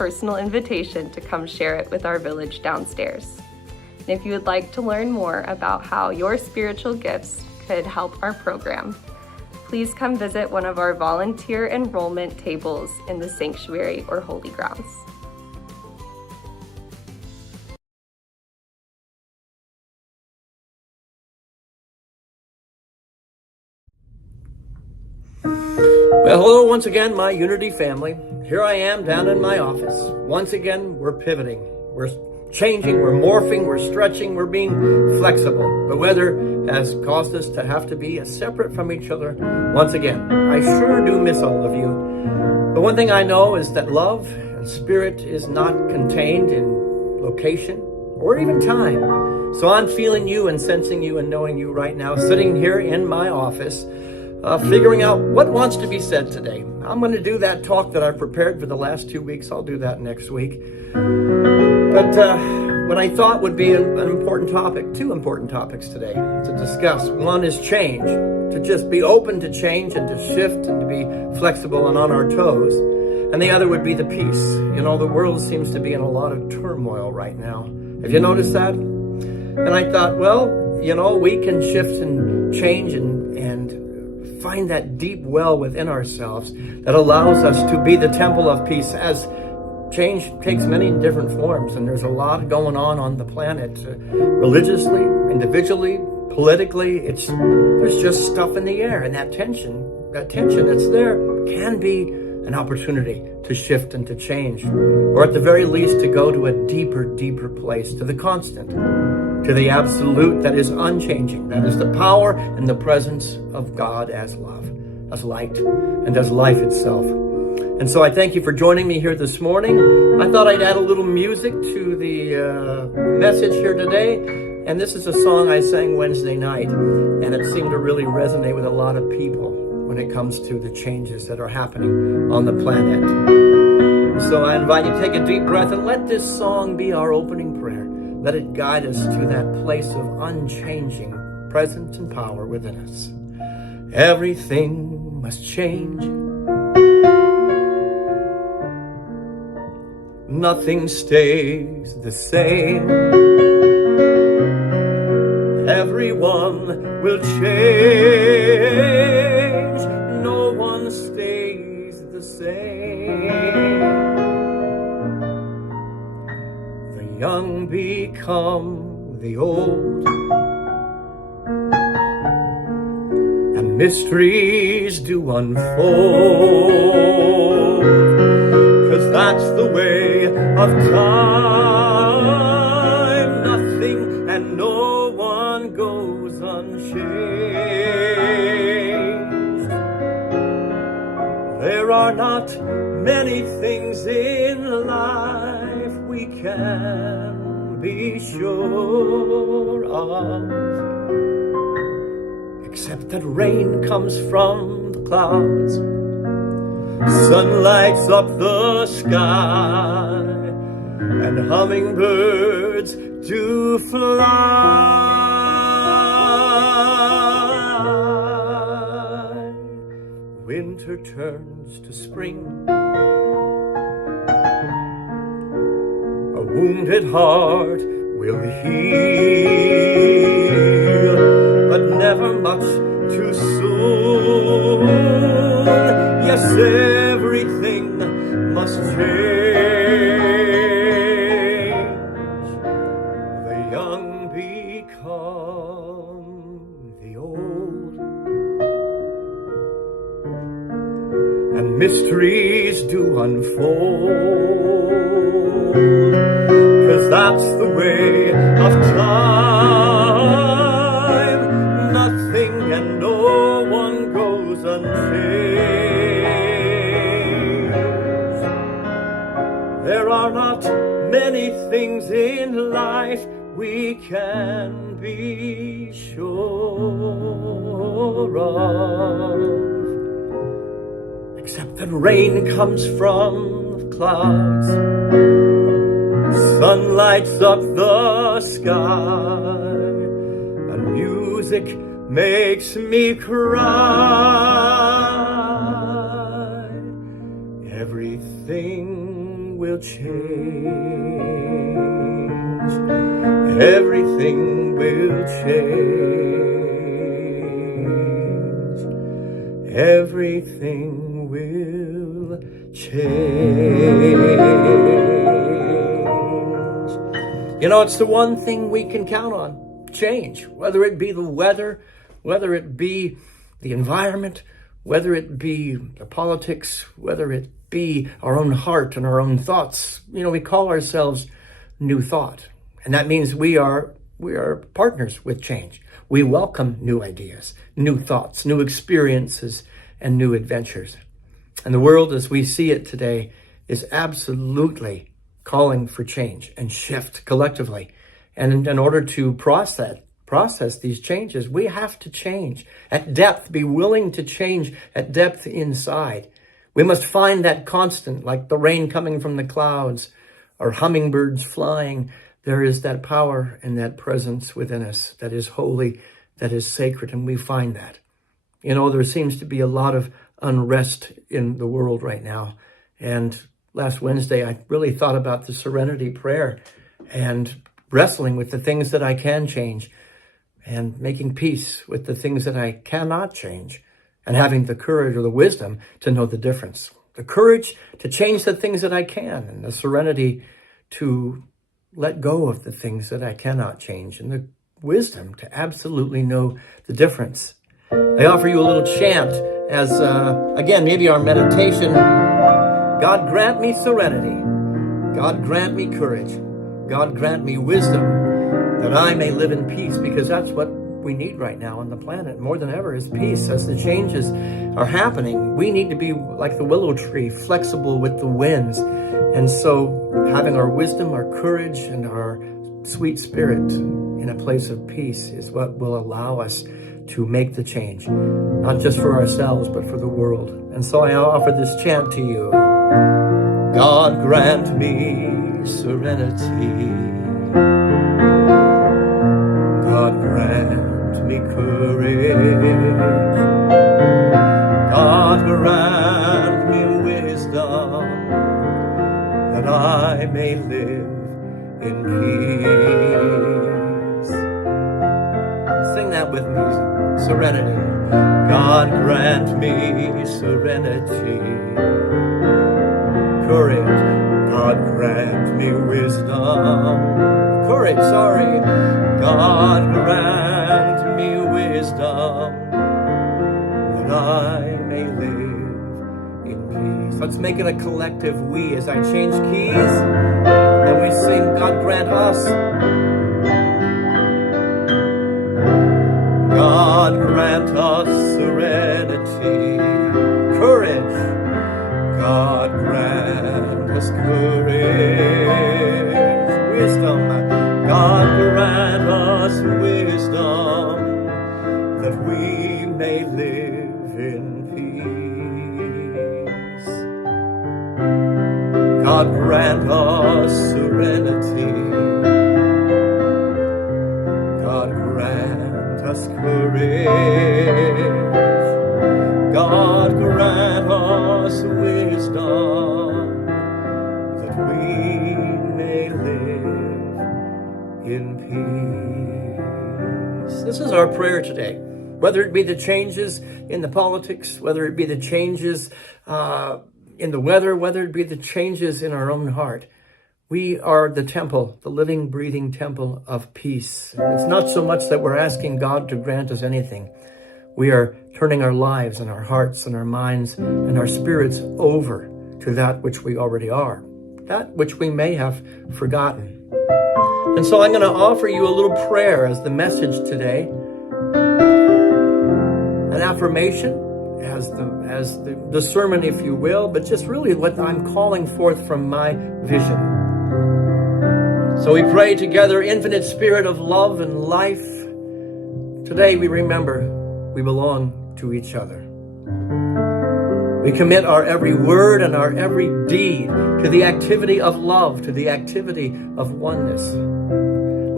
personal invitation to come share it with our village downstairs. And if you would like to learn more about how your spiritual gifts could help our program, please come visit one of our volunteer enrollment tables in the sanctuary or holy grounds. Well, hello once again, my Unity family. Here I am down in my office. Once again, we're pivoting. We're changing, we're morphing, we're stretching, we're being flexible. The weather has caused us to have to be separate from each other once again. I sure do miss all of you. But one thing I know is that love and spirit is not contained in location or even time. So I'm feeling you and sensing you and knowing you right now, sitting here in my office, figuring out what wants to be said today. I'm going to do that talk that I've prepared for the last 2 weeks. I'll do that next week. But what I thought would be an important topic, two important topics today to discuss. One is change, to just be open to change and to shift and to be flexible and on our toes. And the other would be the peace. You know, the world seems to be in a lot of turmoil right now. Have you noticed that? And I thought, well, you know, we can shift and change and find that deep well within ourselves that allows us to be the temple of peace, as change takes many different forms, and there's a lot going on the planet, religiously, individually, politically. There's just stuff in the air, and that tension that's there can be an opportunity to shift and to change, or at the very least to go to a deeper place, to the constant, to the absolute that is unchanging, that is the power and the presence of God as love, as light, and as life itself. And so I thank you for joining me here this morning. I thought I'd add a little music to the message here today. And this is a song I sang Wednesday night, and it seemed to really resonate with a lot of people when it comes to the changes that are happening on the planet. So I invite you to take a deep breath and let this song be our opening prayer. Let it guide us to that place of unchanging presence and power within us. Everything must change. Nothing stays the same. Everyone will change. No one stays the same. The young become the old, and mysteries do unfold, 'cause that's the way of time. Nothing and no one goes unchanged. There are not many things in life we can be sure of, except that rain comes from the clouds, sun lights up the sky, and hummingbirds do fly. Winter turns to spring. A wounded heart will heal, but never much too soon. Yes, everything must change. The young become the old, and mysteries do unfold, 'cause that's the way of time. Nothing and no one goes unchanged. There are not many things in life we can be sure of, except that rain comes from the clouds, sun lights up the sky, and music makes me cry. Everything will change. Everything will change. Everything will change. You know, it's the one thing we can count on. Change. Whether it be the weather, whether it be the environment, whether it be the politics, whether it be our own heart and our own thoughts. You know, we call ourselves New Thought. And that means we are partners with change. We welcome new ideas, new thoughts, new experiences, and new adventures. And the world as we see it today is absolutely calling for change and shift collectively. And in order to process these changes, we have to change at depth, be willing to change at depth inside. We must find that constant, like the rain coming from the clouds or hummingbirds flying. There is that power and that presence within us that is holy, that is sacred, and we find that. You know, there seems to be a lot of unrest in the world right now. And last Wednesday, I really thought about the serenity prayer and wrestling with the things that I can change and making peace with the things that I cannot change and having the courage or the wisdom to know the difference. The courage to change the things that I can and the serenity to let go of the things that I cannot change and the wisdom to absolutely know the difference. I offer you a little chant as, again, maybe our meditation. God grant me serenity. God grant me courage. God grant me wisdom that I may live in peace, because that's what we need right now on the planet more than ever is peace. As the changes are happening, we need to be like the willow tree, flexible with the winds. And so having our wisdom, our courage, and our sweet spirit in a place of peace is what will allow us to make the change, not just for ourselves, but for the world. And so I offer this chant to you. God grant me serenity. God grant me courage. God grant me wisdom that I may live in peace. Sing that with me. Serenity. God grant me serenity. Courage. God grant me wisdom. Courage, sorry. God grant me wisdom that I may live in peace. Let's make it a collective we as I change keys and we sing, God grant us. God grant us serenity, courage. God grant us courage, wisdom. God grant us wisdom that we may live in peace. God grant us serenity. God grant us courage. God grant us wisdom that we may live in peace. This is our prayer today. Whether it be the changes in the politics, whether it be the changes in the weather, whether it be the changes in our own heart, we are the temple, the living, breathing temple of peace. It's not so much that we're asking God to grant us anything. We are turning our lives and our hearts and our minds and our spirits over to that which we already are, that which we may have forgotten. And so I'm going to offer you a little prayer as the message today, an affirmation as the sermon, if you will, but just really what I'm calling forth from my vision. So we pray together, Infinite Spirit of love and life. Today we remember we belong to each other. We commit our every word and our every deed to the activity of love, to the activity of oneness.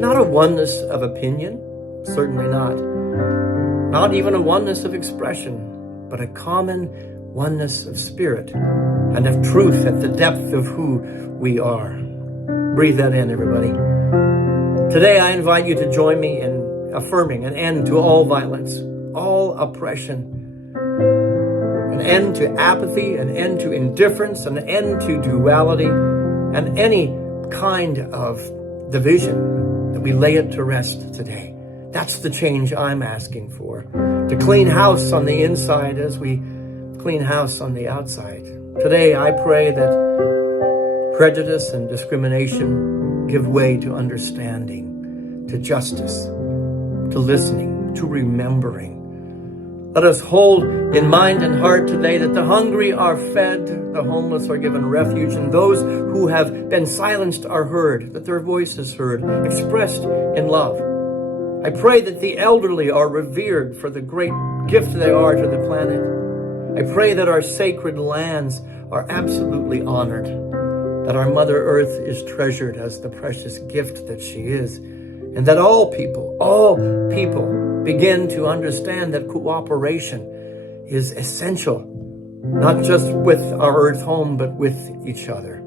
Not a oneness of opinion, certainly not. Not even a oneness of expression, but a common oneness of spirit and of truth at the depth of who we are. Breathe that in, everybody. Today, I invite you to join me in affirming an end to all violence, all oppression, an end to apathy, an end to indifference, an end to duality, and any kind of division, that we lay it to rest today. That's the change I'm asking for. To clean house on the inside as we clean house on the outside. Today, I pray that prejudice and discrimination give way to understanding, to justice, to listening, to remembering. Let us hold in mind and heart today that the hungry are fed, the homeless are given refuge, and those who have been silenced are heard, that their voice is heard, expressed in love. I pray that the elderly are revered for the great gift they are to the planet. I pray that our sacred lands are absolutely honored, that our Mother Earth is treasured as the precious gift that she is, and that all people begin to understand that cooperation is essential, not just with our Earth home, but with each other.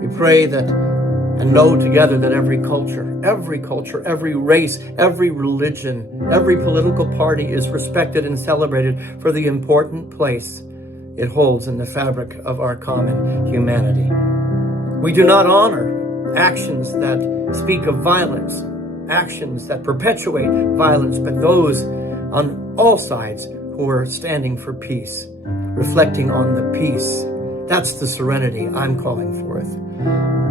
We pray that and know together that every culture, every race, every religion, every political party is respected and celebrated for the important place it holds in the fabric of our common humanity. We do not honor actions that speak of violence, actions that perpetuate violence, but those on all sides who are standing for peace, reflecting on the peace. That's the serenity I'm calling forth.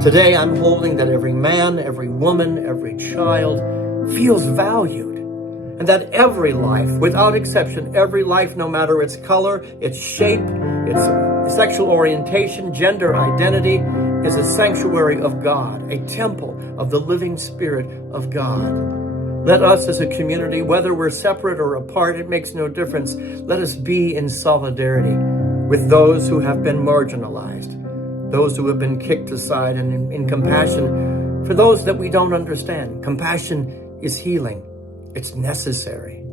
Today, I'm holding that every man, every woman, every child feels valued, and that every life, without exception, every life, no matter its color, its shape, its sexual orientation, gender identity, is a sanctuary of God, a temple of the living Spirit of God. Let us as a community, whether we're separate or apart, it makes no difference. Let us be in solidarity with those who have been marginalized, those who have been kicked aside, and in compassion for those that we don't understand. Compassion is healing. It's necessary.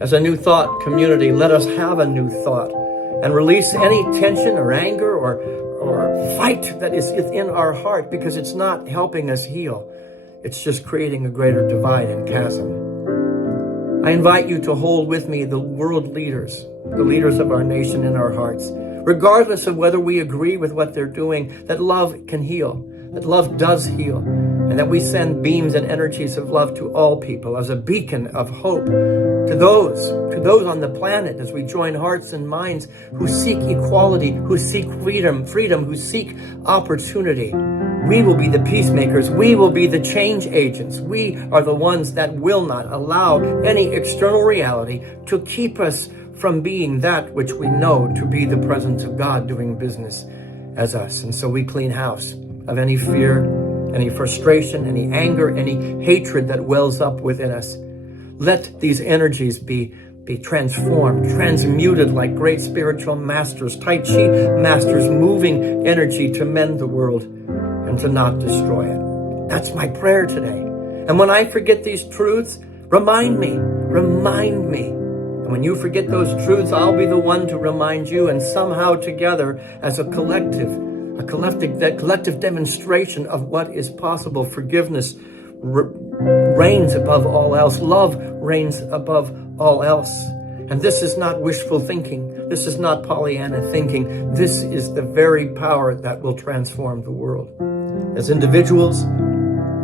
As a New Thought community, let us have a new thought and release any tension or anger or fight that is within our heart, because it's not helping us heal. It's just creating a greater divide and chasm. I invite you to hold with me the world leaders, the leaders of our nation in our hearts, regardless of whether we agree with what they're doing, that love can heal, that love does heal, and that we send beams and energies of love to all people as a beacon of hope to those on the planet, as we join hearts and minds who seek equality, who seek freedom, who seek opportunity. We will be the peacemakers. We will be the change agents. We are the ones that will not allow any external reality to keep us from being that which we know to be the presence of God doing business as us. And so we clean house of any fear, any frustration, any anger, any hatred that wells up within us. Let these energies be transformed, transmuted like great spiritual masters, Tai Chi masters, moving energy to mend the world and to not destroy it. That's my prayer today. And when I forget these truths, remind me. And when you forget those truths, I'll be the one to remind you, and somehow together as a collective demonstration of what is possible. Forgiveness reigns above all else. Love reigns above all else. And this is not wishful thinking. This is not Pollyanna thinking. This is the very power that will transform the world. As individuals,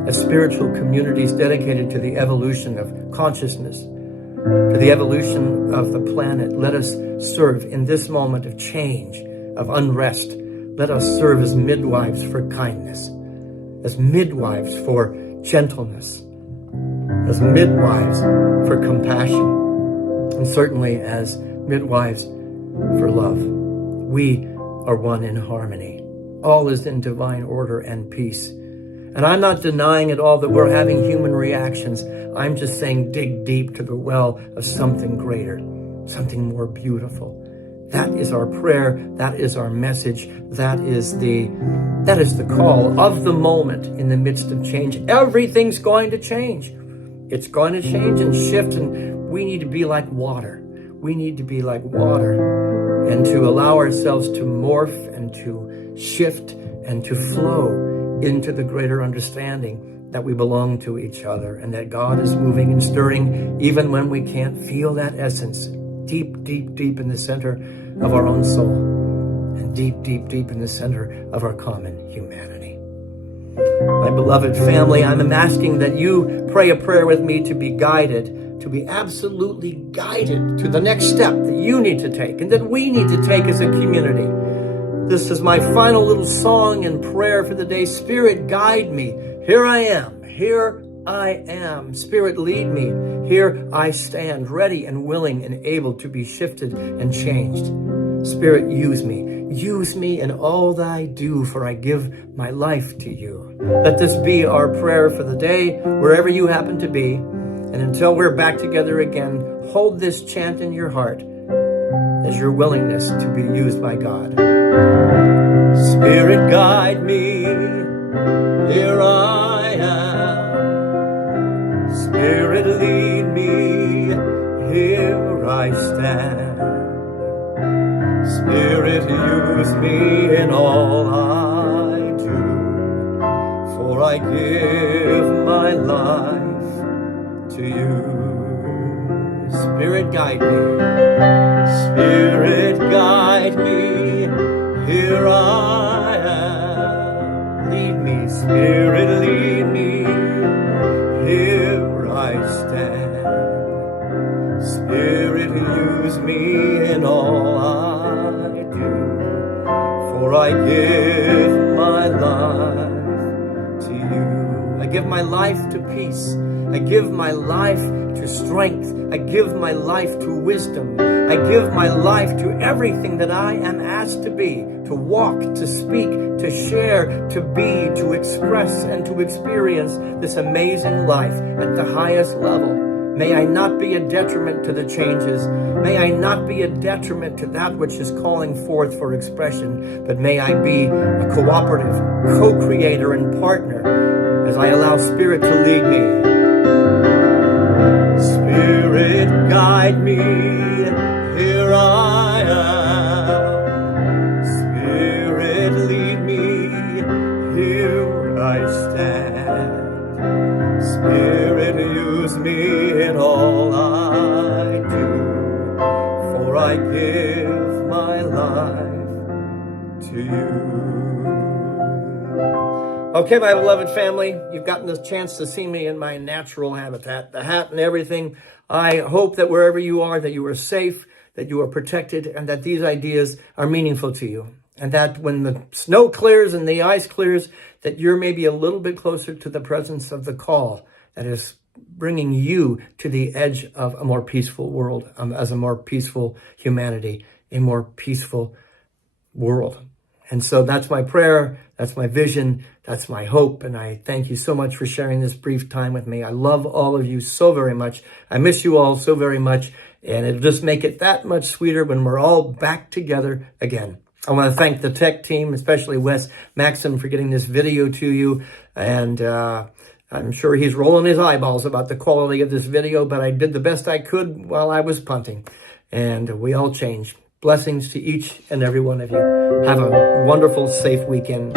as spiritual communities dedicated to the evolution of consciousness, to the evolution of the planet, let us serve in this moment of change, of unrest. Let us serve as midwives for kindness, as midwives for gentleness, as midwives for compassion, and certainly as midwives for love. We are one in harmony. All is in divine order and peace. And I'm not denying at all that we're having human reactions. I'm just saying dig deep to the well of something greater, something more beautiful. That is our prayer. That is our message. That is the call of the moment in the midst of change. Everything's going to change. It's going to change and shift, and we need to be like water. We need to be like water and to allow ourselves to morph and to shift and to flow into the greater understanding that we belong to each other and that God is moving and stirring even when we can't feel that essence deep, deep, deep in the center of our own soul and deep, deep, deep in the center of our common humanity. My beloved family, I'm asking that you pray a prayer with me to be guided, to be absolutely guided to the next step that you need to take and that we need to take as a community. This is my final little song and prayer for the day. Spirit, guide me. Here I am. Here I am. Spirit, lead me. Here I stand, ready and willing and able to be shifted and changed. Spirit, use me. Use me in all that I do, for I give my life to you. Let this be our prayer for the day, wherever you happen to be. And until we're back together again, hold this chant in your heart as your willingness to be used by God. Spirit, guide me. Here I am. Spirit, lead me. Here I stand. Spirit, use me in all I do, for I give my life to you. Spirit, guide me. Spirit, guide me. Here I am. Lead me, Spirit, lead me. Here I stand. Spirit, use me in all I do, for I give my life to you. I give my life to peace. I give my life to strength. I give my life to wisdom. I give my life to everything that I am asked to be, to walk, to speak, to share, to be, to express, and to experience this amazing life at the highest level. May I not be a detriment to the changes. May I not be a detriment to that which is calling forth for expression, but may I be a cooperative, co-creator, and partner as I allow Spirit to lead me. Spirit, guide me. Here I am. Spirit, lead me. Here I stand. Spirit, use me in all I do, for I give my life to you. Okay, my beloved family, you've gotten the chance to see me in my natural habitat, the hat and everything. I hope that wherever you are, that you are safe, that you are protected, and that these ideas are meaningful to you. And that when the snow clears and the ice clears, that you're maybe a little bit closer to the presence of the call that is bringing you to the edge of a more peaceful world, as a more peaceful humanity, a more peaceful world. And so that's my prayer, that's my vision, that's my hope, and I thank you so much for sharing this brief time with me. I love all of you so very much. I miss you all so very much, and it'll just make it that much sweeter when we're all back together again. I want to thank the tech team, especially Wes Maxim, for getting this video to you, and I'm sure he's rolling his eyeballs about the quality of this video, but I did the best I could while I was punting, and we all change. Blessings to each and every one of you. Have a wonderful, safe weekend.